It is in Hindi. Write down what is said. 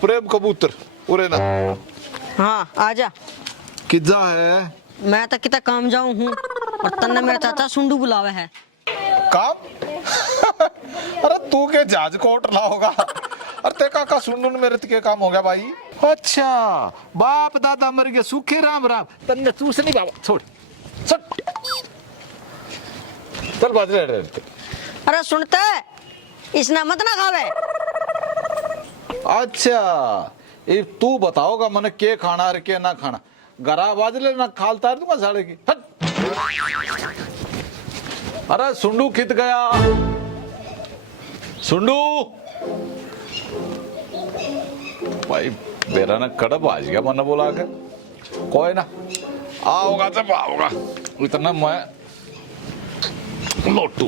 प्रेम कबूतर उरे ना। हाँ आजा। किजा है मैं तो कितना काम जाऊं हूँ और तन्ने मेरा चाचा सुंडू बुलावे है। काम? अरे तू के जहाज को उठला होगा। अरे ते काका सुन मेरे के काम हो गया भाई। अच्छा बाप दादा मर गए सूखे राम राम तन्ने तू से नहीं बाबा छोड़ सट चल बाजरे रहते। अरे सुनते इसने मत ना खावे। अच्छा ये तू बताओगा मैंने के खाना और के ना खाना गरा बाजले ना खालता दूंगा साड़े की हट। अरे सुंडू खित गया सुंडू भाई मेरा ना कड़प आज गया मैंने बोला के कोई ना आओगा जब आओगा इतना मैं लोटू।